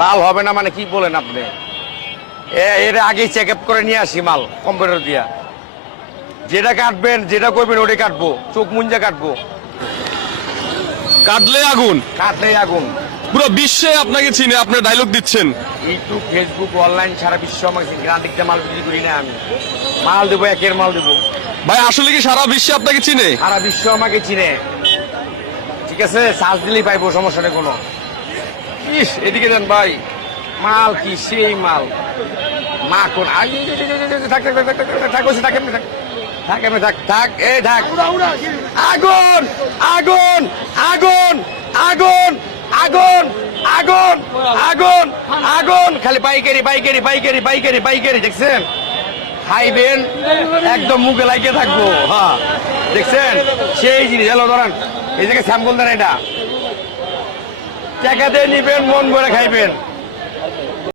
লাল হবে না মানে কি বলেন আপনি? এর আগেই চেক আপ করে নিয়ে আসি মাল কম্পিউটার দিয়া। যেটা কাটবেন, যেটা করবেন ওটাই কাটবো, চোখ মুঞ্জা কাটবো। কাটলে আগুন, কাটলে আগুন। পুরো বিশ্বে আপনাকে চিনে, আপনার ডায়লগ দিচ্ছেন। ইউটিউব, ফেসবুক, অনলাইন সারা বিশ্ব আমাকে গ্রান্টিকটা মাল বিক্রি করি না আমি। মাল দেবো, একের মাল দেবো। ভাই আসলে কি সারা বিশ্বে আপনাকে চিনে? সারা বিশ্ব আমাকে চিনে। ঠিক আছে, সার্চ দিলেই পাইবো, সমস্যা নেই কোনো। ইস, এদিকে দেন ভাই, মাল কি সেই মাল। মা কোন আগুন আগুন আগুন আগুন আগুন আগুন আগুন আগুন, খালি পাইকারি পাইকারি পাইকারি পাইকারি পাইকারি। দেখছেন, খাইবেন একদম মুখে লাগিয়ে থাকবো। হ্যাঁ দেখছেন, সেই জিনিস। এলো ধরেন, এই জায়গায় স্যাম্পল দেন, এটা টাকা দিয়ে নিবেন, মন করে খাইবেন।